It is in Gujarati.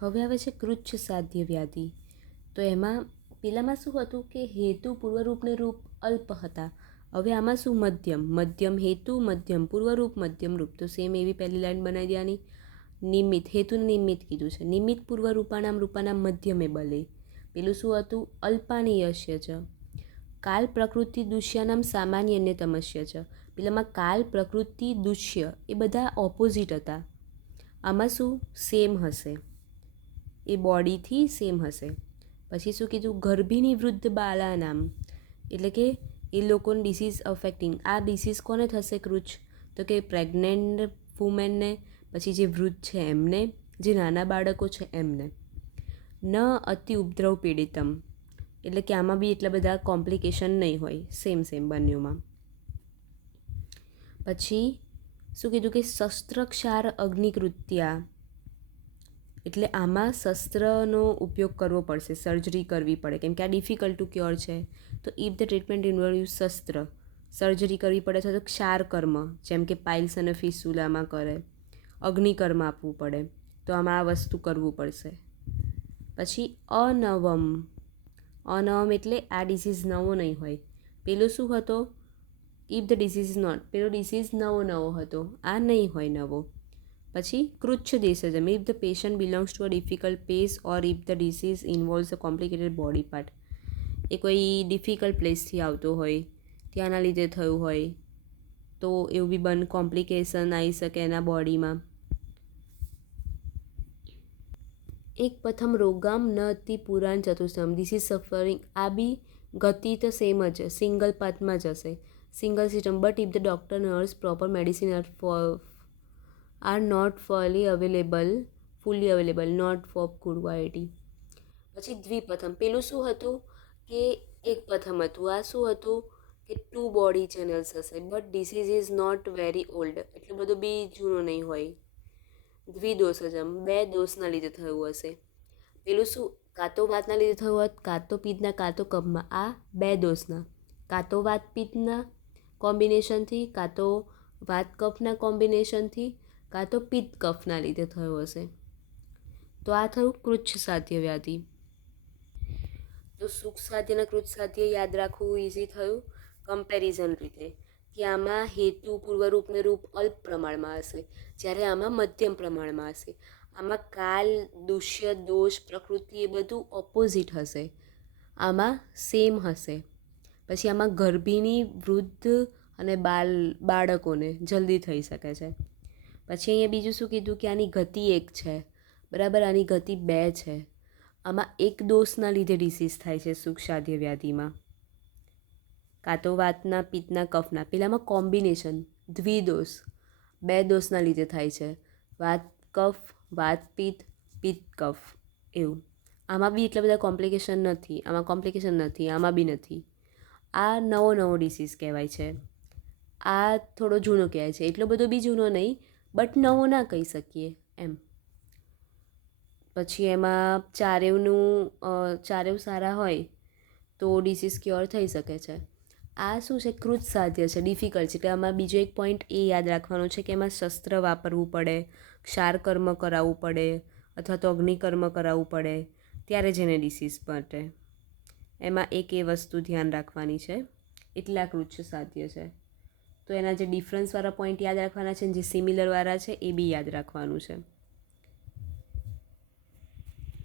હવે આવે છે કૃચ્છ સાધ્ય વ્યાધિ. તો એમાં પેલામાં શું હતું કે હેતુ પૂર્વરૂપ ને રૂપ અલ્પ હતા. હવે આમાં શું મધ્યમ, મધ્યમ હેતુ, મધ્યમ પૂર્વરૂપ, મધ્યમ રૂપ. તો સેમ એવી પહેલી લાઈન બનાવી દેવાની. નિમિત્ત, હેતુને નિમિત્ત કીધું છે. નિમિત્ત પૂર્વરૂપાનામ રૂપાનામ મધ્યમે બલે. પેલું શું હતું? અલ્પાની યશ્ય છે. કાલ પ્રકૃતિ દુષ્યાનામ સામાન્ય તમસ્ય છે. પેલામાં કાલ, પ્રકૃતિ, દુષ્ય એ બધા ઓપોઝિટ હતા. આમાં શું સેમ હશે, એ બોડીથી સેમ હશે. પછી શું કીધું? ગર્ભિણી વૃદ્ધ બાલાનામ, એટલે કે એ લોકોને ડિસીઝ અફેક્ટિંગ. આ ડિસીઝ કોને થશે કૃચ્છ? તો કે પ્રેગ્નન્ટ વુમેનને, પછી જે વૃદ્ધ છે એમને, જે નાના બાળકો છે એમને. ન અતિ ઉપદ્રવ પીડિતમ, એટલે કે આમાં બી એટલા બધા કોમ્પ્લિકેશન નહીં હોય, સેમ સેમ બંનેમાં. પછી શું કીધું કે શસ્ત્રક્ષાર અગ્નિકૃત્યા, એટલે આમાં શસ્ત્રનો ઉપયોગ કરવો પડશે, સર્જરી કરવી પડે, કેમ કે આ ડિફિકલ્ટ ટુ ક્યોર છે. તો ઇફ ધ ટ્રીટમેન્ટ ઇન્વોલ્વ શસ્ત્ર, સર્જરી કરવી પડે છે. તો ક્ષાર કર્મ, જેમ કે પાઇલ્સ અને ફિસ્યુલામાં કરે, અગ્નિકર્મ આપવું પડે. તો આમાં આ વસ્તુ કરવું પડશે. પછી અનવમ, અનવમ એટલે આ ડિસીઝ નવો નહીં હોય. પેલો શું હતો? If the disease is not, પેલો ડિસીઝ નવો હતો, આ નહીં હોય નવો. પછી કૃચ્છ દેશજમ, if the patient belongs to a difficult place or if the disease involves a complicated body part. એ કોઈ ડિફિકલ્ટ પ્લેસથી આવતો હોય, ત્યાંના લીધે થયું હોય, તો એવું બી કોમ્પ્લિકેશન આવી શકે એના બોડીમાં. એક પ્રથમ રોગામ ન અતિ પુરાણ ચતુર્થમ, ધીસ ઇઝ સફરિંગ. આ બી ગતિ તો સેમ જ, સિંગલ પાથમાં જ હશે, single system. But if the doctor nurse proper medicine are not fully available not for good quality. પછી દ્વિપ્રથમ, પેલું શું હતું કે એક પ્રથમ હતું. આ શું હતું કે 2 બોડી ચેનલ્સ હશે. But disease is not very old, એટલું બધું બી જૂનું નહીં હોય. દ્વિદોષજમ, 2 દોષના લીધે થયું હશે. પેલું શું, કાં તો વાતના લીધે થયું હોત, કાં તો પિત્તના, કાં તો કફમાં. આ 2 દોષના, કાં તો વાત પિત્તના કોમ્બિનેશનથી, કાં તો વાત કફના કોમ્બિનેશનથી, કાં તો પિત્ત કફના લીધે થયો હશે. તો આ થયું કૃચ્છ સાધ્ય વ્યાધિ. તો સુખ સાધ્યના કૃચ્છ સાધ્ય યાદ રાખવું ઇઝી થયું કમ્પેરિઝન રીતે, કે આમાં હેતુ પૂર્વરૂપ ને રૂપ અલ્પ પ્રમાણમાં હશે, જ્યારે આમાં મધ્યમ પ્રમાણમાં હશે. આમાં કાલ, દુષ્ય, દોષ, પ્રકૃતિ એ બધું ઓપોઝિટ હશે, આમાં સેમ હશે. પછી આમાં ગર્ભિણી, વૃદ્ધ અને બાળકોને જલ્દી થઈ શકે છે. પછી અહીંયા બીજું શું કીધું કે આની ગતિ 1 છે, બરાબર, આની ગતિ 2 છે. આમાં એક દોષના લીધે ડિસીઝ થાય છે સુખ સાધ્ય વ્યાધિમાં, કાં તો વાતના, પિત્તના, કફના. પેલામાં કોમ્બિનેશન દ્વિદોષ, 2 દોષના લીધે થાય છે, વાત કફ, વાત પિત્ત, પિત્ત કફ, એવું. આમાં બી એટલા બધા કોમ્પ્લિકેશન નથી, આમાં બી નથી. આ નવો ડિસીઝ કહેવાય છે. આ થોડો જૂનો કહેવાય છે, એટલો બધો બી જૂનો નહીં, બટ નવો ના કહી શકીએ એમ. પછી એમાં ચારેવ સારા હોય તો ડિસીઝ ક્યોર થઈ શકે છે. આ શું છે? કૃચ્છ સાધ્ય છે, ડિફિકલ્ટ છે. એટલે આમાં બીજો એક પોઈન્ટ એ યાદ રાખવાનો છે કે એમાં શસ્ત્ર વાપરવું પડે, ક્ષાર કર્મ કરાવવું પડે, અથવા તો અગ્નિકર્મ કરાવવું પડે, ત્યારે જ એને ડિસીઝ માટે. એમાં એક એ વસ્તુ ધ્યાન રાખવાની છે. એટલા કૃચ્છ સાધ્ય છે. તો એના જે ડિફરન્સવાળા પોઈન્ટ યાદ રાખવાના છે, જે સિમિલરવાળા છે એ બી યાદ રાખવાનું છે.